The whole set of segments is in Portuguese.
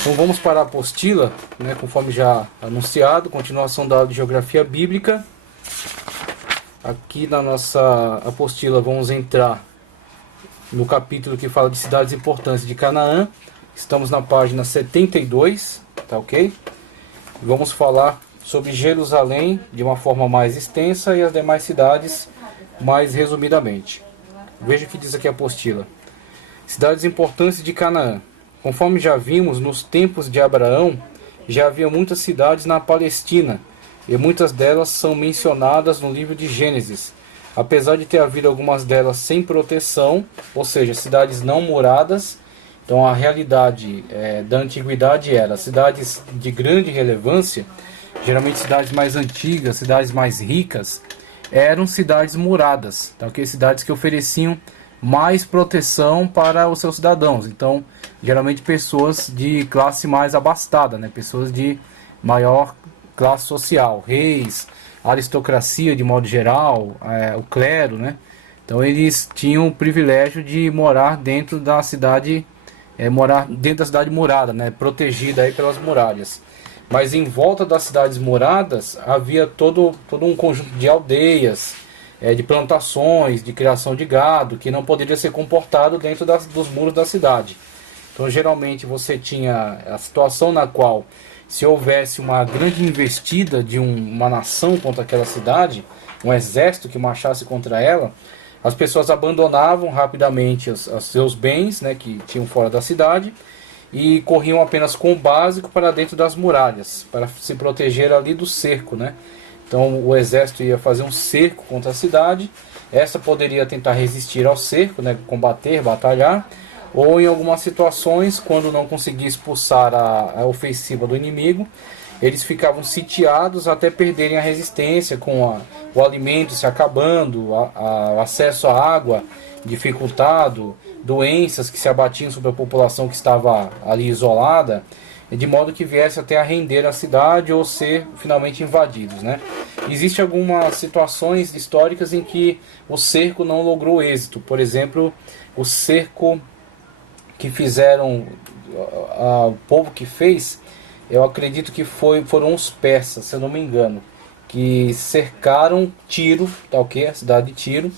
Então vamos para a apostila, né, conforme já anunciado, continuação da aula de Geografia Bíblica. Aqui na nossa apostila vamos entrar no capítulo que fala de cidades importantes de Canaã. Estamos na página 72, tá ok? Vamos falar sobre Jerusalém de uma forma mais extensa e as demais cidades mais resumidamente. Veja o que diz aqui a apostila. Cidades importantes de Canaã. Conforme já vimos, nos tempos de Abraão, já havia muitas cidades na Palestina, e muitas delas são mencionadas no livro de Gênesis. Apesar de ter havido algumas delas sem proteção, ou seja, cidades não muradas, então a realidade da antiguidade era cidades de grande relevância, geralmente cidades mais antigas, cidades mais ricas, eram cidades muradas, tá? Okay? Cidades que ofereciam mais proteção para os seus cidadãos. Então, geralmente pessoas de classe mais abastada, né? Pessoas de maior classe social, reis, aristocracia de modo geral, o clero, né? Então eles tinham o privilégio de morar dentro da cidade, murada, né? Protegida aí pelas muralhas. Mas em volta das cidades muradas havia todo um conjunto de aldeias, de plantações, de criação de gado, que não poderia ser comportado dentro dos muros da cidade. Então, geralmente, você tinha a situação na qual, se houvesse uma grande investida de uma nação contra aquela cidade, um exército que marchasse contra ela, as pessoas abandonavam rapidamente os seus bens, né, que tinham fora da cidade, e corriam apenas com o básico para dentro das muralhas, para se proteger ali do cerco, né? Então o exército ia fazer um cerco contra a cidade, essa poderia tentar resistir ao cerco, né, combater, batalhar, ou em algumas situações, quando não conseguia expulsar a ofensiva do inimigo, eles ficavam sitiados até perderem a resistência, com o alimento se acabando, o acesso à água dificultado, doenças que se abatiam sobre a população que estava ali isolada, de modo que viesse até a render a cidade ou ser finalmente invadidos, né? Existem algumas situações históricas em que o cerco não logrou êxito. Por exemplo, o cerco que fizeram, o povo que fez, eu acredito que foram os persas, se eu não me engano, que cercaram Tiro, tá ok? A cidade de Tiro,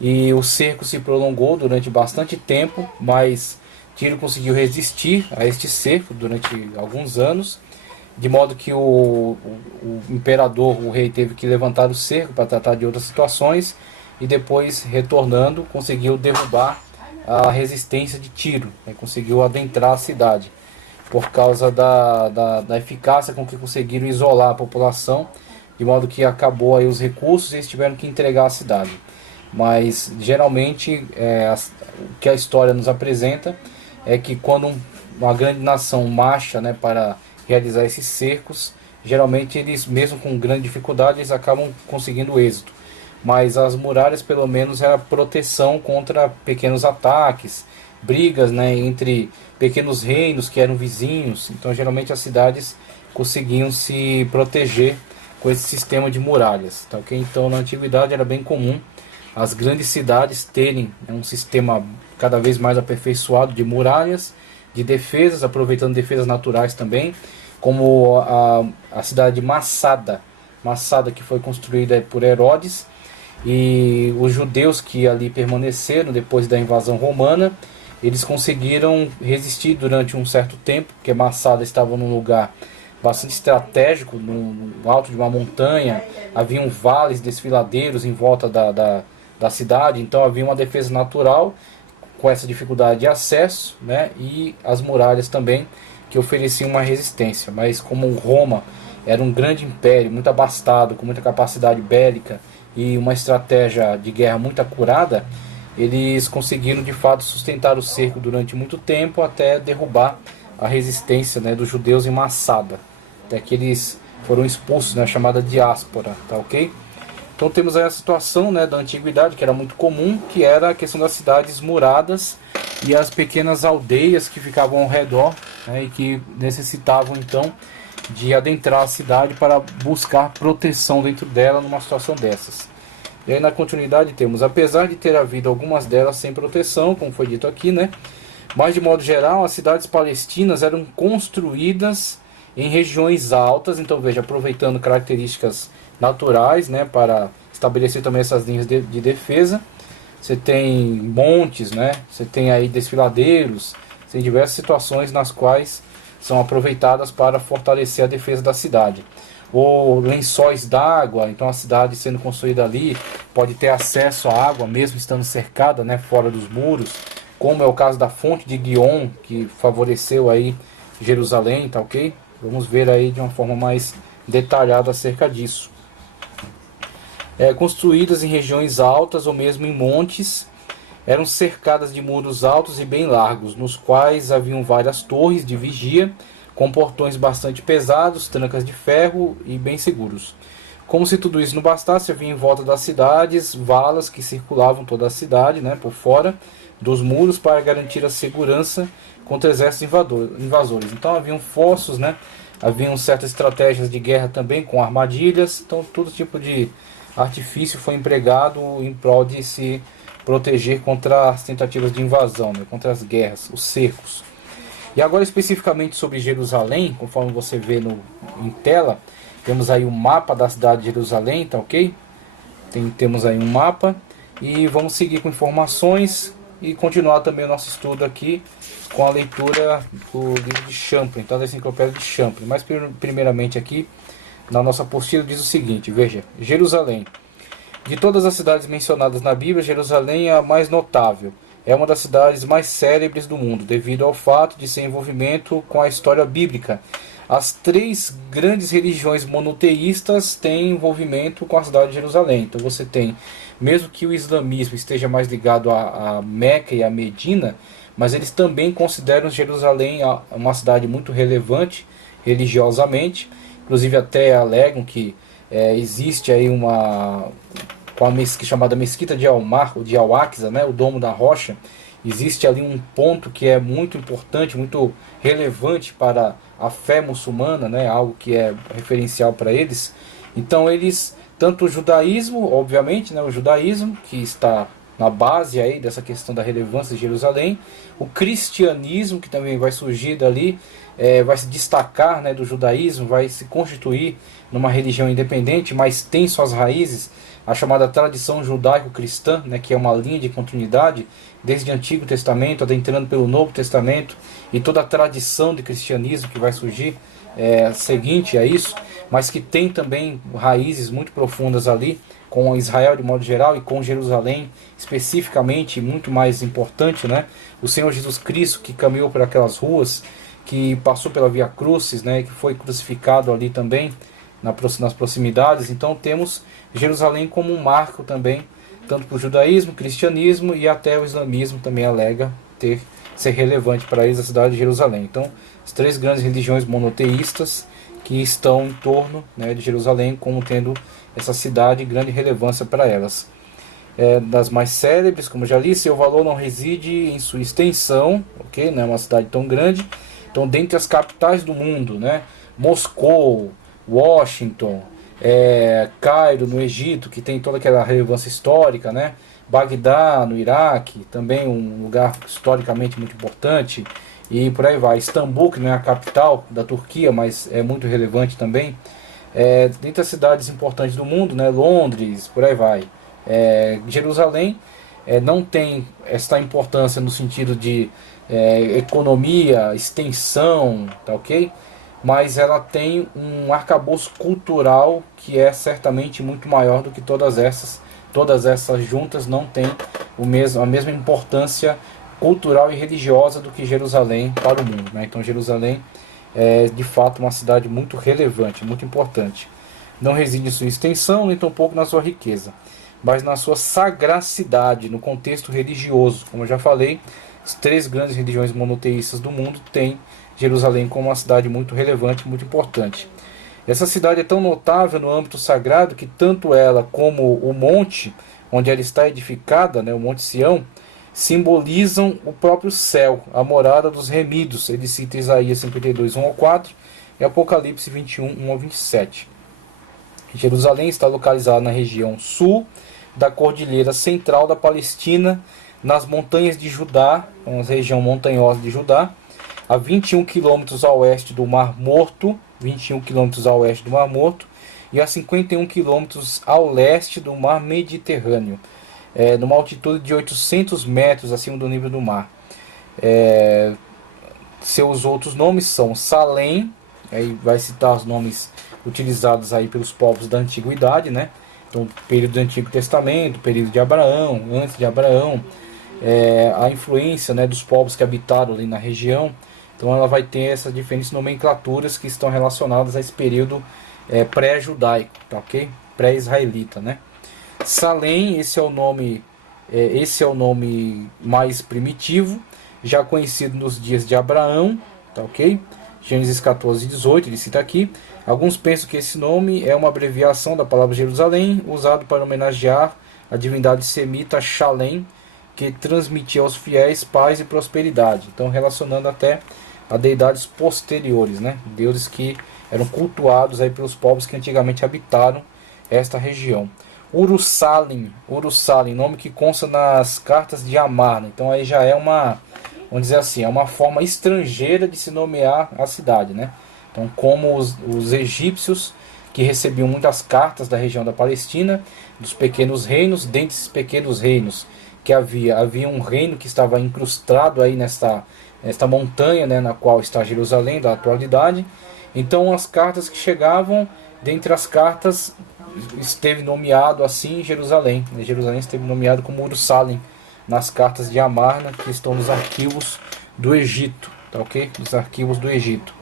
e o cerco se prolongou durante bastante tempo, mas Tiro conseguiu resistir a este cerco durante alguns anos, de modo que o imperador, o rei, teve que levantar o cerco para tratar de outras situações, e depois, retornando, conseguiu derrubar a resistência de Tiro, né? Conseguiu adentrar a cidade, por causa da eficácia com que conseguiram isolar a população, de modo que acabou aí os recursos e eles tiveram que entregar a cidade. Mas geralmente o que a história nos apresenta é que quando uma grande nação marcha, né, para realizar esses cercos, geralmente eles, mesmo com grande dificuldade, eles acabam conseguindo êxito. Mas as muralhas, pelo menos, era proteção contra pequenos ataques, brigas, né, entre pequenos reinos que eram vizinhos. Então, geralmente, as cidades conseguiam se proteger com esse sistema de muralhas. Tá, okay? Então, na antiguidade, era bem comum as grandes cidades terem, né, um sistema cada vez mais aperfeiçoado de muralhas, de defesas, aproveitando defesas naturais também, como a cidade de Massada, que foi construída por Herodes, e os judeus que ali permaneceram depois da invasão romana, eles conseguiram resistir durante um certo tempo, porque Massada estava num lugar bastante estratégico, no alto de uma montanha, haviam vales desfiladeiros em volta da cidade, então havia uma defesa natural com essa dificuldade de acesso, né, e as muralhas também que ofereciam uma resistência. Mas como Roma era um grande império, muito abastado, com muita capacidade bélica e uma estratégia de guerra muito acurada, eles conseguiram de fato sustentar o cerco durante muito tempo até derrubar a resistência, né, dos judeus em Massada, até que eles foram expulsos, né, chamada diáspora, tá ok? Então temos aí a situação, né, da antiguidade, que era muito comum, que era a questão das cidades muradas e as pequenas aldeias que ficavam ao redor, né, e que necessitavam então de adentrar a cidade para buscar proteção dentro dela numa situação dessas. E aí na continuidade temos, apesar de ter havido algumas delas sem proteção, como foi dito aqui, né, Mas de modo geral, as cidades palestinas eram construídas em regiões altas. Então veja, aproveitando características naturais, né, para estabelecer também essas linhas de defesa. Você tem montes, né, você tem aí desfiladeiros, tem diversas situações nas quais são aproveitadas para fortalecer a defesa da cidade. Ou lençóis d'água, então a cidade sendo construída ali pode ter acesso à água mesmo estando cercada, né, fora dos muros, como é o caso da fonte de Guion, que favoreceu aí Jerusalém, tá ok? Vamos ver aí de uma forma mais detalhada acerca disso. Construídas em regiões altas ou mesmo em montes, eram cercadas de muros altos e bem largos, nos quais haviam várias torres de vigia, com portões bastante pesados, trancas de ferro e bem seguros. Como se tudo isso não bastasse, havia em volta das cidades valas que circulavam toda a cidade, né, por fora dos muros, para garantir a segurança contra exércitos invasores. Então haviam fossos, né, haviam certas estratégias de guerra também com armadilhas. Então todo tipo de artifício foi empregado em prol de se proteger contra as tentativas de invasão, né, contra as guerras, os cercos. E agora especificamente sobre Jerusalém, conforme você vê em tela, temos aí um mapa da cidade de Jerusalém, tá ok? Temos aí um mapa e vamos seguir com informações e continuar também o nosso estudo aqui com a leitura do livro de Champlin, então da enciclopédia de Champlin. Mas primeiramente aqui, na nossa apostila diz o seguinte, veja, Jerusalém. De todas as cidades mencionadas na Bíblia, Jerusalém é a mais notável. É uma das cidades mais célebres do mundo, devido ao fato de seu envolvimento com a história bíblica. As três grandes religiões monoteístas têm envolvimento com a cidade de Jerusalém. Então você tem, mesmo que o islamismo esteja mais ligado a Meca e a Medina, mas eles também consideram Jerusalém uma cidade muito relevante religiosamente. Inclusive até alegam que existe aí uma com a mesquita chamada Mesquita de Al-Mar, ou de Al-Aqsa, né, o Domo da Rocha. Existe ali um ponto que é muito importante, muito relevante para a fé muçulmana, né, algo que é referencial para eles. Então eles, tanto o judaísmo, obviamente, né, o judaísmo, que está na base aí dessa questão da relevância de Jerusalém, o cristianismo, que também vai surgir dali, vai se destacar, né, do judaísmo, vai se constituir numa religião independente, mas tem suas raízes, a chamada tradição judaico-cristã, né, que é uma linha de continuidade desde o Antigo Testamento, adentrando pelo Novo Testamento, e toda a tradição de cristianismo que vai surgir seguinte a isso, mas que tem também raízes muito profundas ali, com Israel de modo geral e com Jerusalém especificamente, muito mais importante, né? O Senhor Jesus Cristo, que caminhou por aquelas ruas, que passou pela Via Crucis, né, que foi crucificado ali também, nas proximidades. Então temos Jerusalém como um marco também, tanto para o judaísmo, cristianismo e até o islamismo também alega ser relevante para eles a cidade de Jerusalém. Então as três grandes religiões monoteístas que estão em torno, né, de Jerusalém como tendo essa cidade de grande relevância para elas. Das mais célebres, como já li, seu valor não reside em sua extensão, ok? Não é uma cidade tão grande. Então, dentre as capitais do mundo, né, Moscou, Washington, Cairo no Egito, que tem toda aquela relevância histórica, né, Bagdá no Iraque, também um lugar historicamente muito importante, e por aí vai. Istambul, que não é a capital da Turquia, mas é muito relevante também. Dentre as cidades importantes do mundo, né, Londres, por aí vai. Jerusalém não tem essa importância no sentido de economia, extensão, tá ok? Mas ela tem um arcabouço cultural que é certamente muito maior do que todas essas juntas não têm a mesma importância cultural e religiosa do que Jerusalém para o mundo, né? Então Jerusalém é de fato uma cidade muito relevante, muito importante. Não reside em sua extensão, nem tampouco na sua riqueza, mas na sua sagracidade, no contexto religioso. Como eu já falei, as três grandes religiões monoteístas do mundo têm Jerusalém como uma cidade muito relevante, muito importante. Essa cidade é tão notável no âmbito sagrado que tanto ela como o monte onde ela está edificada, né, o Monte Sião, simbolizam o próprio céu, a morada dos remidos. Ele cita Isaías 52, 1 ao 4 e Apocalipse 21, 1 ao 27. Jerusalém está localizada na região sul da Cordilheira Central da Palestina, nas montanhas de Judá, uma região montanhosa de Judá, a 21 quilômetros a oeste do Mar Morto, 21 quilômetros a oeste do Mar Morto, e a 51 quilômetros ao leste do Mar Mediterrâneo, numa altitude de 800 metros acima do nível do mar. Seus outros nomes são Salém, aí vai citar os nomes utilizados aí pelos povos da antiguidade, né? Então, período do Antigo Testamento, período de Abraão, antes de Abraão, a influência, né, dos povos que habitaram ali na região. Então ela vai ter essas diferentes nomenclaturas que estão relacionadas a esse período pré-judaico, tá, ok? Pré-israelita, né? Salém, esse é o nome mais primitivo, já conhecido nos dias de Abraão, tá, ok? Gênesis 14, 18, ele cita aqui. Alguns pensam que esse nome é uma abreviação da palavra Jerusalém, usado para homenagear a divindade semita Shalem, que transmitia aos fiéis paz e prosperidade. Então, relacionando até a deidades posteriores, né? Deuses que eram cultuados aí pelos povos que antigamente habitaram esta região. Urussalim, nome que consta nas cartas de Amarna. Então, aí já é uma, vamos dizer assim, é uma forma estrangeira de se nomear a cidade, né? Então, como os egípcios, que recebiam muitas cartas da região da Palestina, dos pequenos reinos, dentre esses pequenos reinos, que havia um reino que estava incrustado aí nesta montanha, né, na qual está Jerusalém, da atualidade. Então, as cartas que chegavam, dentre as cartas, esteve nomeado assim Jerusalém. Jerusalém esteve nomeado como Urussalim, nas cartas de Amarna, que estão nos arquivos do Egito, tá, ok? Nos arquivos do Egito.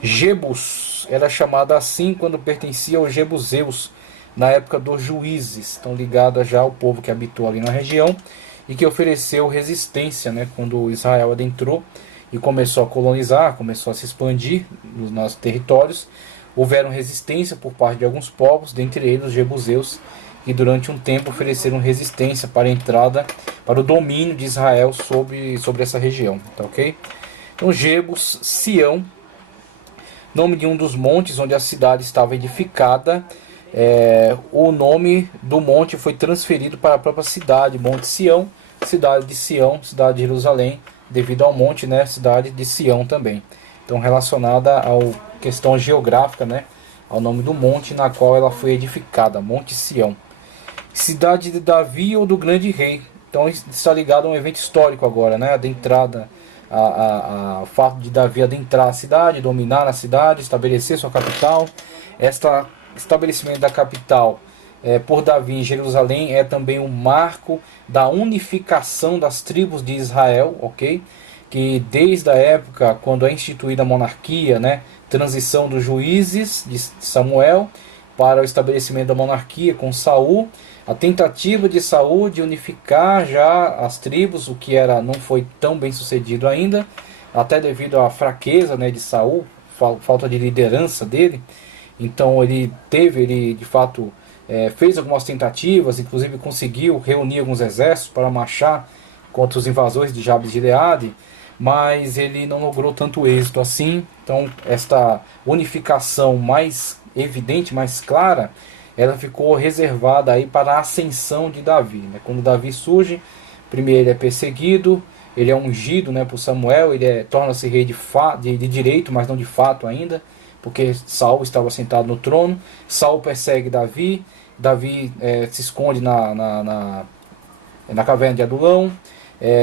Jebus era chamada assim quando pertencia aos Jebuseus, na época dos juízes, estão ligadas já ao povo que habitou ali na região e que ofereceu resistência, né, quando Israel adentrou e começou a colonizar, começou a se expandir nos nossos territórios. Houveram resistência por parte de alguns povos, dentre eles os Jebuseus, que durante um tempo ofereceram resistência para a entrada, para o domínio de Israel sobre essa região, tá, ok? Então, Jebus, Sião, nome de um dos montes onde a cidade estava edificada. O nome do monte foi transferido para a própria cidade, Monte Sião, cidade de Jerusalém, devido ao monte, né, cidade de Sião também. Então, relacionada à questão geográfica, né, ao nome do monte na qual ela foi edificada, Monte Sião. Cidade de Davi ou do grande rei. Então, está ligado a um evento histórico agora, né, a entrada, o fato de Davi adentrar a cidade, dominar a cidade, estabelecer sua capital. Estabelecimento da capital por Davi em Jerusalém é também um marco da unificação das tribos de Israel, ok? Que desde a época quando é instituída a monarquia, né, transição dos juízes de Samuel para o estabelecimento da monarquia com Saul, a tentativa de Saul de unificar já as tribos, o que não foi tão bem sucedido ainda, até devido à fraqueza, né, de Saul, falta de liderança dele. Então ele de fato fez algumas tentativas, inclusive conseguiu reunir alguns exércitos para marchar contra os invasores de Jabes de Gileade, mas ele não logrou tanto êxito assim. Então esta unificação mais evidente, mais clara, ela ficou reservada aí para a ascensão de Davi, né? Quando Davi surge, primeiro ele é perseguido, ele é ungido, né, por Samuel, ele torna-se rei de direito, mas não de fato ainda, porque Saul estava sentado no trono. Saul persegue Davi, se esconde na caverna de Adulão.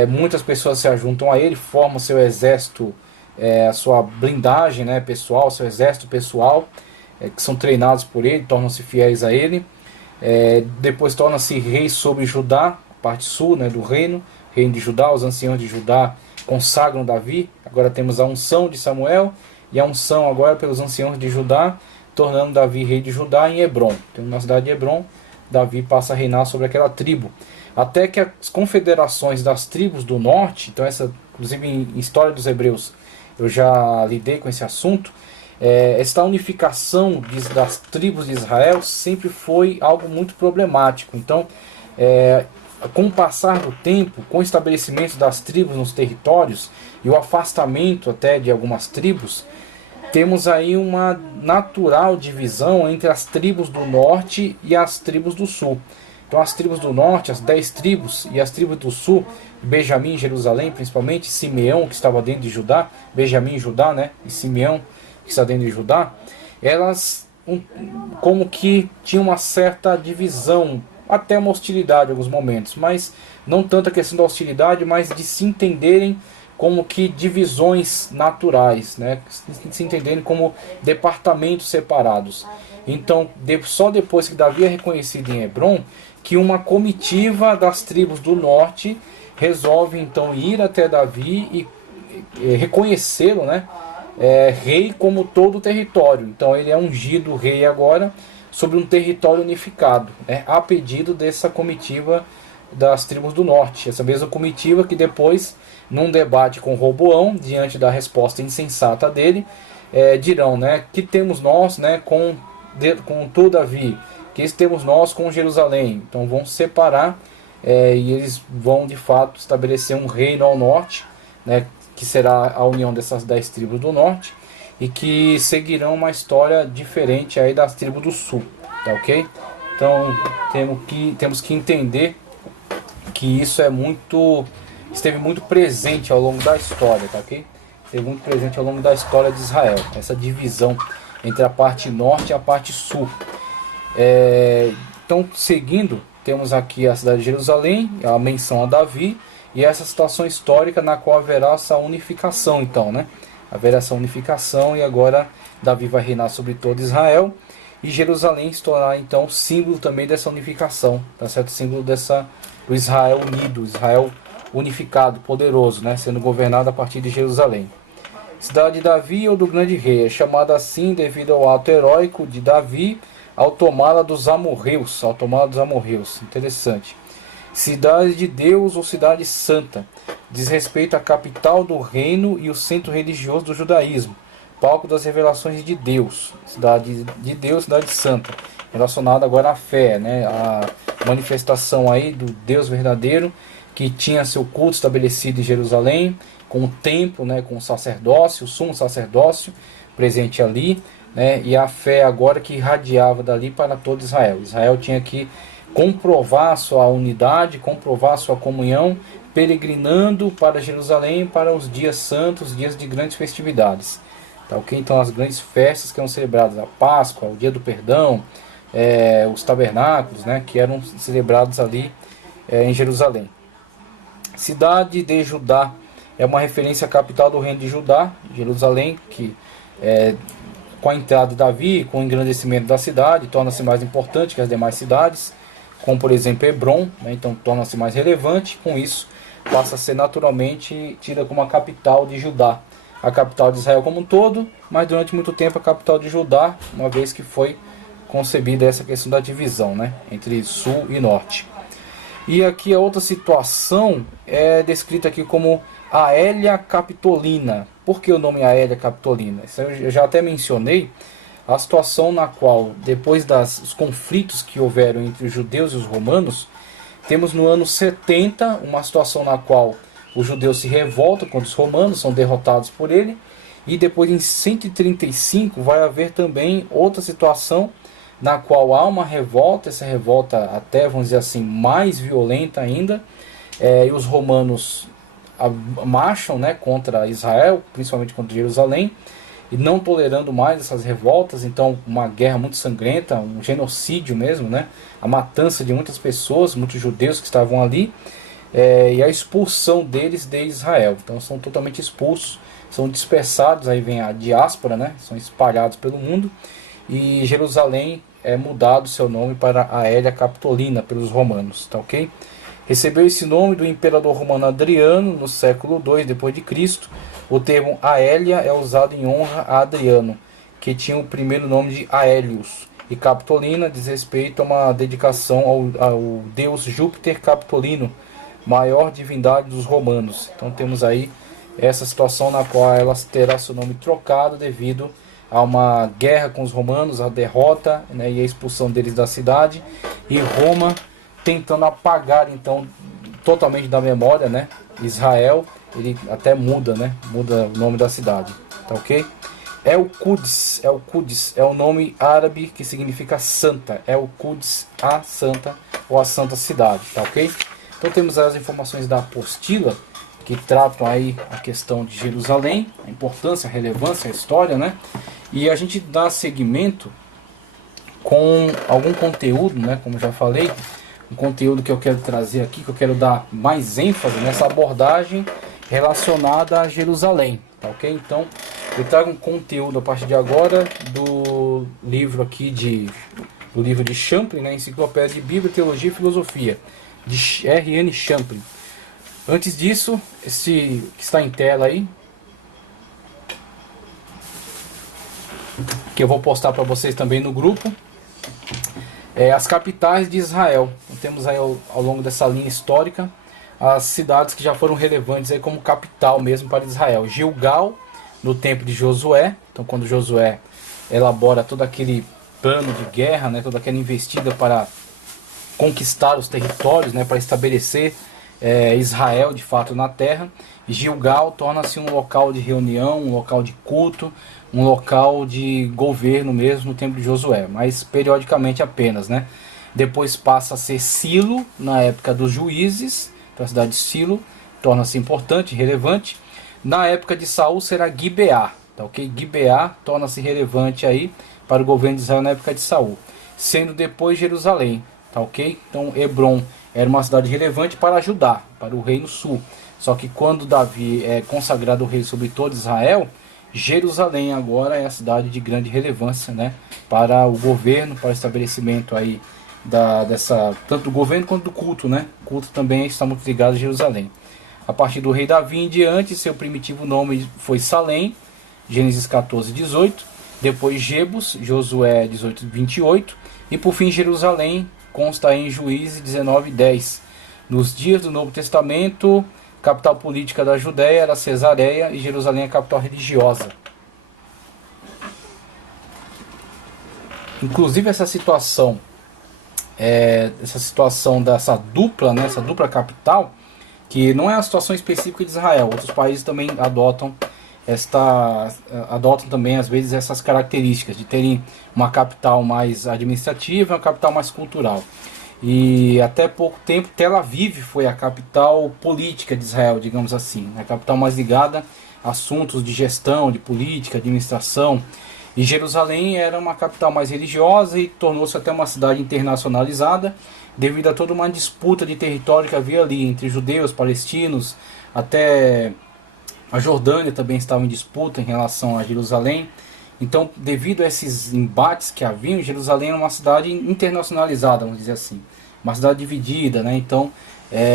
Muitas pessoas se ajuntam a ele, formam seu exército, a sua blindagem, né, pessoal, seu exército pessoal, que são treinados por ele, tornam-se fiéis a ele. Depois torna-se rei sobre Judá, parte sul, né, do reino de Judá. Os anciãos de Judá consagram Davi. Agora temos a unção de Samuel e a unção agora pelos anciãos de Judá, tornando Davi rei de Judá em Hebrom. Então, na cidade de Hebrom, Davi passa a reinar sobre aquela tribo. Até que as confederações das tribos do norte, então inclusive em História dos Hebreus, eu já lidei com esse assunto, esta unificação das tribos de Israel sempre foi algo muito problemático. Então, com o passar do tempo, com o estabelecimento das tribos nos territórios e o afastamento até de algumas tribos, temos aí uma natural divisão entre as tribos do norte e as tribos do sul. Então as tribos do norte, as 10 tribos, e as tribos do sul, Benjamim, Jerusalém, principalmente, Simeão, que estava dentro de Judá, Benjamim e Judá, né, e Simeão, que está dentro de Judá, elas como que tinham uma certa divisão, até uma hostilidade em alguns momentos, mas não tanto a questão da hostilidade, mas de se entenderem como que divisões naturais, né, se entenderem como departamentos separados. Então, só depois que Davi é reconhecido em Hebrom, que uma comitiva das tribos do norte resolve então ir até Davi e reconhecê-lo, né, rei como todo o território. Então ele é ungido rei agora sobre um território unificado, né, a pedido dessa comitiva das tribos do norte. Essa mesma comitiva que depois, num debate com Roboão, diante da resposta insensata dele, dirão, né, que temos nós, né, com tu, Davi, que temos nós com Jerusalém. Então vão separar, e eles vão de fato estabelecer um reino ao norte, né, que será a união dessas 10 tribos do norte, e que seguirão uma história diferente aí das tribos do sul, tá ok? Então temos que entender que isso esteve muito presente ao longo da história, tá ok? Esteve muito presente ao longo da história de Israel, essa divisão entre a parte norte e a parte sul. Então, seguindo, temos aqui a cidade de Jerusalém, a menção a Davi, e essa situação histórica na qual haverá essa unificação, então, né? Haverá essa unificação, e agora Davi vai reinar sobre todo Israel, e Jerusalém se tornará então símbolo também dessa unificação, tá certo? Símbolo do Israel unido, Israel unificado, poderoso, né? Sendo governado a partir de Jerusalém. Cidade de Davi ou do grande rei, é chamada assim devido ao ato heróico de Davi ao tomá-la dos amorreus, interessante. Cidade de Deus ou cidade santa, diz respeito à capital do reino e o centro religioso do judaísmo, palco das revelações de Deus, cidade de Deus, cidade santa, relacionada agora à fé, né, a manifestação aí do Deus verdadeiro, que tinha seu culto estabelecido em Jerusalém, com o templo, né, com o sacerdócio, o sumo sacerdócio presente ali, né, e a fé agora que irradiava dali para todo Israel. Israel tinha que comprovar sua unidade, comprovar sua comunhão, peregrinando para Jerusalém para os dias santos, dias de grandes festividades. Tá, ok? Então as grandes festas que eram celebradas, a Páscoa, o Dia do Perdão, os tabernáculos, né, que eram celebrados ali em Jerusalém. Cidade de Judá é uma referência à capital do reino de Judá, Jerusalém, que com a entrada de Davi, com o engrandecimento da cidade, torna-se mais importante que as demais cidades, como por exemplo Hebrom, né, então torna-se mais relevante. Com isso passa a ser naturalmente tida como a capital de Judá, a capital de Israel como um todo, mas durante muito tempo a capital de Judá, uma vez que foi concebida essa questão da divisão, né, entre sul e norte. E aqui a outra situação é descrita aqui como Aélia Capitolina. Por que o nome Aélia Capitolina? Isso eu já até mencionei, a situação na qual, depois dos conflitos que houveram entre os judeus e os romanos, temos no ano 70 uma situação na qual os judeus se revoltam contra os romanos, são derrotados por ele, e depois em 135 vai haver também outra situação na qual há uma revolta, essa revolta até, vamos dizer assim, mais violenta ainda, e os romanos marcham, né, contra Israel, principalmente contra Jerusalém, e não tolerando mais essas revoltas. Então uma guerra muito sangrenta, um genocídio mesmo, né, a matança de muitas pessoas, muitos judeus que estavam ali, e a expulsão deles de Israel. Então são totalmente expulsos, são dispersados, aí vem a diáspora, né, são espalhados pelo mundo, e Jerusalém é mudado seu nome para Aélia Capitolina pelos romanos, tá ok? Recebeu esse nome do imperador romano Adriano no século II d.C. O termo Aélia é usado em honra a Adriano, que tinha o primeiro nome de Aélios, e Capitolina diz respeito a uma dedicação ao deus Júpiter Capitolino, maior divindade dos romanos. Então temos aí essa situação na qual ela terá seu nome trocado devido a uma guerra com os romanos, a derrota, né, e a expulsão deles da cidade, e Roma tentando apagar então totalmente da memória, né, Israel. Ele até muda, né, muda o nome da cidade, tá ok? El-Quds é o nome árabe que significa santa. El-Quds, a santa ou a santa cidade, tá ok? Então temos as informações da apostila que tratam aí a questão de Jerusalém, a importância, a relevância, a história, né? E a gente dá seguimento com algum conteúdo, né? Como já falei, um conteúdo que eu quero trazer aqui, que eu quero dar mais ênfase nessa abordagem relacionada a Jerusalém, tá ok? Então eu trago um conteúdo a partir de agora do livro aqui do livro de Champlin, né? Enciclopédia de Bíblia, Teologia e Filosofia, de R.N. Champlin. Antes disso, esse que está em tela aí, que eu vou postar para vocês também no grupo, as capitais de Israel. Então, temos aí ao longo dessa linha histórica as cidades que já foram relevantes aí como capital mesmo para Israel. Gilgal, no tempo de Josué. Então quando Josué elabora todo aquele plano de guerra, né, toda aquela investida para conquistar os territórios, né, para estabelecer Israel de fato na terra, Gilgal torna-se um local de reunião, um local de culto, um local de governo mesmo no tempo de Josué, mas periodicamente apenas, né? Depois passa a ser Silo na época dos juízes. Então a cidade de Silo torna-se importante, relevante. Na época de Saul será Gibeá, tá ok? Gibeá torna-se relevante aí para o governo de Israel na época de Saul, sendo depois Jerusalém, tá ok? Então Hebron era uma cidade relevante para Judá, para o reino sul. Só que quando Davi é consagrado rei sobre todo Israel, Jerusalém agora é a cidade de grande relevância, né, para o governo, para o estabelecimento aí tanto do governo quanto do culto, né? O culto também está muito ligado a Jerusalém. A partir do rei Davi em diante, seu primitivo nome foi Salém, Gênesis 14, 18. Depois Jebus, Josué 18, 28. E por fim Jerusalém, consta em Juízes 19, 10. Nos dias do Novo Testamento, capital política da Judéia era Cesareia e Jerusalém é a capital religiosa. Inclusive essa situação dessa dupla, né, essa dupla capital, que não é uma situação específica de Israel, outros países também adotam também às vezes essas características de terem uma capital mais administrativa e uma capital mais cultural. E até pouco tempo Tel Aviv foi a capital política de Israel, digamos assim, a capital mais ligada a assuntos de gestão, de política, administração. E Jerusalém era uma capital mais religiosa e tornou-se até uma cidade internacionalizada devido a toda uma disputa de território que havia ali entre judeus, palestinos, até a Jordânia também estava em disputa em relação a Jerusalém. Então, devido a esses embates que haviam, Jerusalém era uma cidade internacionalizada, vamos dizer assim, uma cidade dividida, né? Então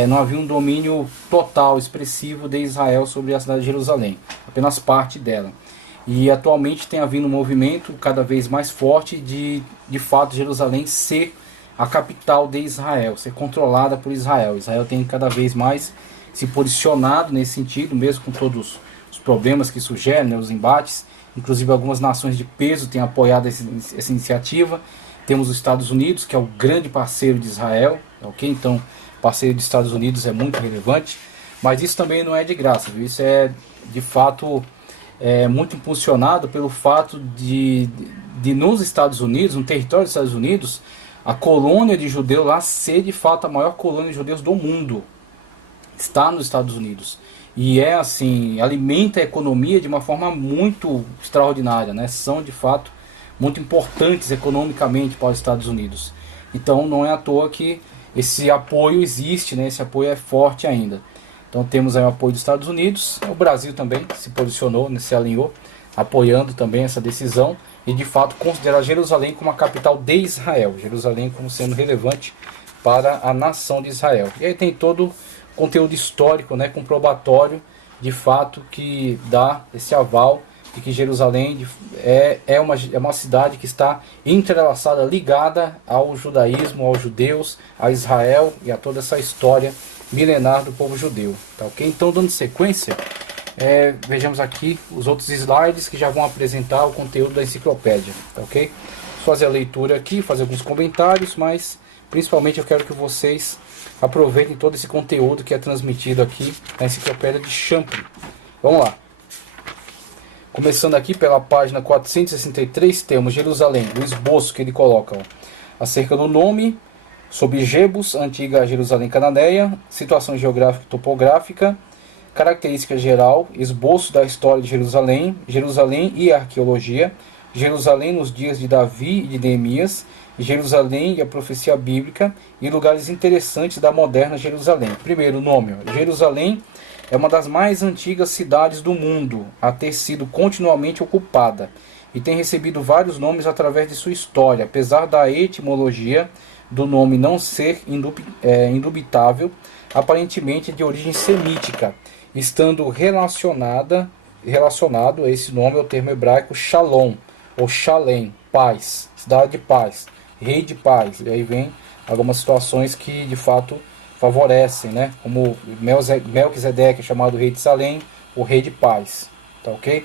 não havia um domínio total, expressivo de Israel sobre a cidade de Jerusalém, apenas parte dela. E atualmente tem havido um movimento cada vez mais forte de fato Jerusalém ser a capital de Israel, ser controlada por Israel. Israel tem cada vez mais se posicionado nesse sentido, mesmo com todos os problemas que sugerem, né, os embates. Inclusive algumas nações de peso têm apoiado essa iniciativa. Temos os Estados Unidos, que é o grande parceiro de Israel, ok? Então, parceiro dos Estados Unidos é muito relevante, mas isso também não é de graça, viu? Isso é de fato muito impulsionado pelo fato de nos Estados Unidos, no território dos Estados Unidos, a colônia de judeus lá ser de fato a maior colônia de judeus do mundo. Está nos Estados Unidos. E assim, alimenta a economia de uma forma muito extraordinária, né? São de fato muito importantes economicamente para os Estados Unidos. Então não é à toa que esse apoio existe, né? Esse apoio é forte ainda. Então temos aí o apoio dos Estados Unidos, o Brasil também se posicionou, se alinhou, apoiando também essa decisão e de fato considerar Jerusalém como a capital de Israel, Jerusalém como sendo relevante para a nação de Israel. E aí tem todo conteúdo histórico, né, comprobatório de fato que dá esse aval de que Jerusalém é uma cidade que está entrelaçada, ligada ao judaísmo, aos judeus, a Israel e a toda essa história milenar do povo judeu, tá ok? Então, dando sequência, vejamos aqui os outros slides que já vão apresentar o conteúdo da enciclopédia, tá ok? Vou fazer a leitura aqui, fazer alguns comentários, mas principalmente eu quero que vocês aproveitem todo esse conteúdo que é transmitido aqui na enciclopédia de Champlin. Vamos lá. Começando aqui pela página 463, temos Jerusalém, o esboço que ele coloca, ó, acerca do nome, sobre Jebus, antiga Jerusalém cananeia, situação geográfica e topográfica, característica geral, esboço da história de Jerusalém, Jerusalém e arqueologia, Jerusalém nos dias de Davi e de Neemias, Jerusalém e a profecia bíblica e lugares interessantes da moderna Jerusalém. Primeiro nome, ó, Jerusalém é uma das mais antigas cidades do mundo a ter sido continuamente ocupada e tem recebido vários nomes através de sua história, apesar da etimologia do nome não ser indubitável, aparentemente de origem semítica, estando relacionado a esse nome ao termo hebraico Shalom, ou Shalem, paz, cidade de paz, rei de paz. E aí vem algumas situações que de fato favorecem, né? Como Melquisedeque, chamado rei de Salém, o rei de paz. Tá ok?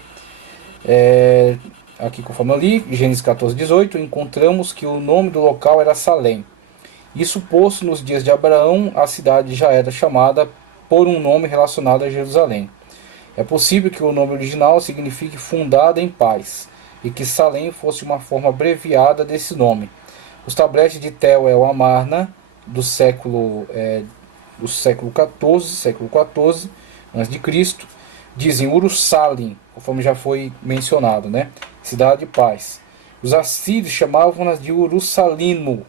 Aqui conforme eu li, Gênesis 14:18, encontramos que o nome do local era Salém. Isso posto, nos dias de Abraão, a cidade já era chamada por um nome relacionado a Jerusalém. É possível que o nome original signifique fundada em paz, e que Salém fosse uma forma abreviada desse nome. Os tabletes de Tel El Amarna, do século XIV a.C., dizem Urussalim, conforme já foi mencionado, né? Cidade de paz. Os assírios chamavam-nas de Urussalimo.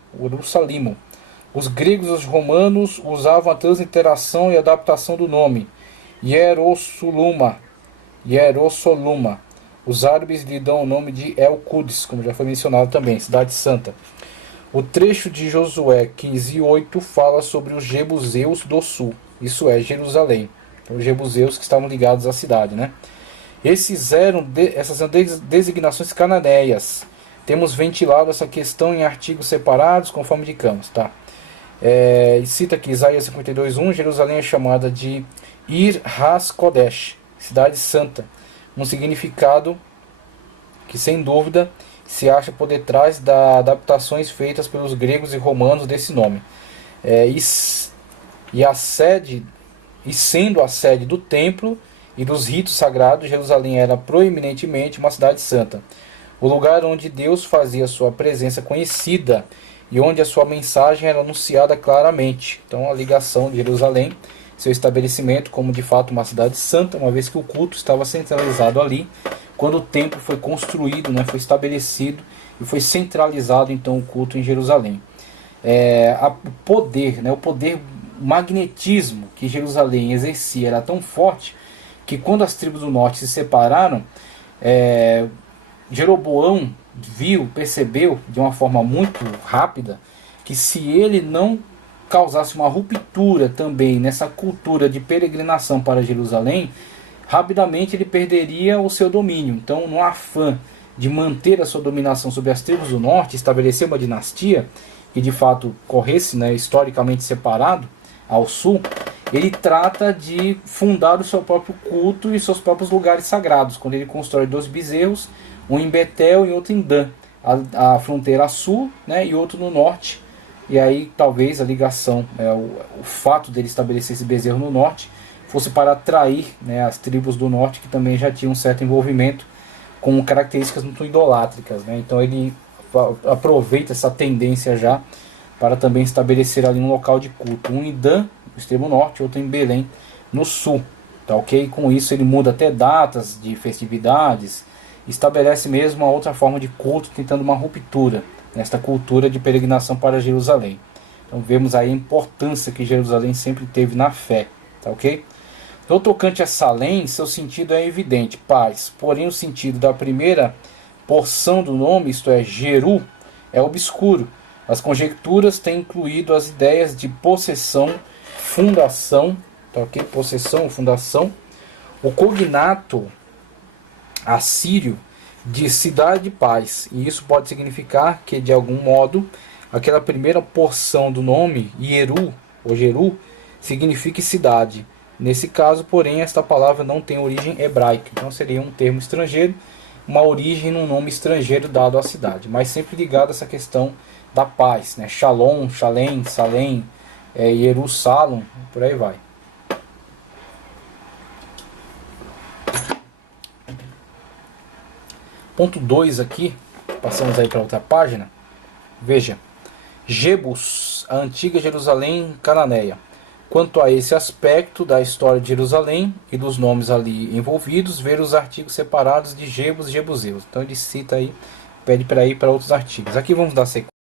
Os gregos e os romanos usavam a transliteração e adaptação do nome, Hierossoluma. Os árabes lhe dão o nome de El-Quds, como já foi mencionado também, cidade santa. O trecho de Josué 15:8 fala sobre os jebuseus do sul, isso é, Jerusalém. Então, os jebuseus que estavam ligados à cidade, né? Essas eram designações cananeias. Temos ventilado essa questão em artigos separados, conforme indicamos, tá? Cita aqui Isaías 52:1, Jerusalém é chamada de Ir Has-Kodesh, cidade santa, um significado que sem dúvida se acha por detrás das adaptações feitas pelos gregos e romanos desse nome. Sendo a sede do templo e dos ritos sagrados, Jerusalém era proeminentemente uma cidade santa, o lugar onde Deus fazia sua presença conhecida e onde a sua mensagem era anunciada claramente. Então a ligação de Jerusalém, seu estabelecimento como de fato uma cidade santa, uma vez que o culto estava centralizado ali, quando o templo foi construído, né, foi estabelecido e foi centralizado então o culto em Jerusalém. O poder, o magnetismo que Jerusalém exercia era tão forte que quando as tribos do norte se separaram, Jeroboão percebeu de uma forma muito rápida que se ele não causasse uma ruptura também nessa cultura de peregrinação para Jerusalém, rapidamente ele perderia o seu domínio. Então, no afã de manter a sua dominação sobre as tribos do norte, estabelecer uma dinastia que de fato corresse, né, historicamente separado ao sul, ele trata de fundar o seu próprio culto e seus próprios lugares sagrados, quando ele constrói 2 bezerros, um em Betel e outro em Dan, a fronteira a sul, né, e outro no norte. E aí talvez a ligação, o fato dele estabelecer esse bezerro no norte, fosse para atrair, né, as tribos do norte que também já tinham um certo envolvimento com características muito idolátricas, né? Então ele aproveita essa tendência já para também estabelecer ali um local de culto, um em Dan, no extremo norte, outro em Belém, no sul, tá ok? Com isso ele muda até datas de festividades, estabelece mesmo uma outra forma de culto, tentando uma ruptura nesta cultura de peregrinação para Jerusalém. Então vemos aí a importância que Jerusalém sempre teve na fé, tá ok? No tocante a Salém, seu sentido é evidente, paz, porém o sentido da primeira porção do nome, isto é, Jeru, é obscuro. As conjecturas têm incluído as ideias de possessão, fundação, tá ok? Possessão, fundação. O cognato assírio de cidade de paz, e isso pode significar que de algum modo aquela primeira porção do nome, Jeru, ou Jeru, signifique cidade. Nesse caso, porém, esta palavra não tem origem hebraica, então seria um termo estrangeiro, uma origem num nome estrangeiro dado à cidade, mas sempre ligado a essa questão da paz, né? Shalom, Shalem, Salém, Jerusalém, por aí vai. Ponto 2 aqui, passamos aí para outra página. Veja, Jebus, a antiga Jerusalém cananeia. Quanto a esse aspecto da história de Jerusalém e dos nomes ali envolvidos, ver os artigos separados de Jebus e Jebuseus. Então ele cita aí, pede para ir para outros artigos. Aqui vamos dar sequência.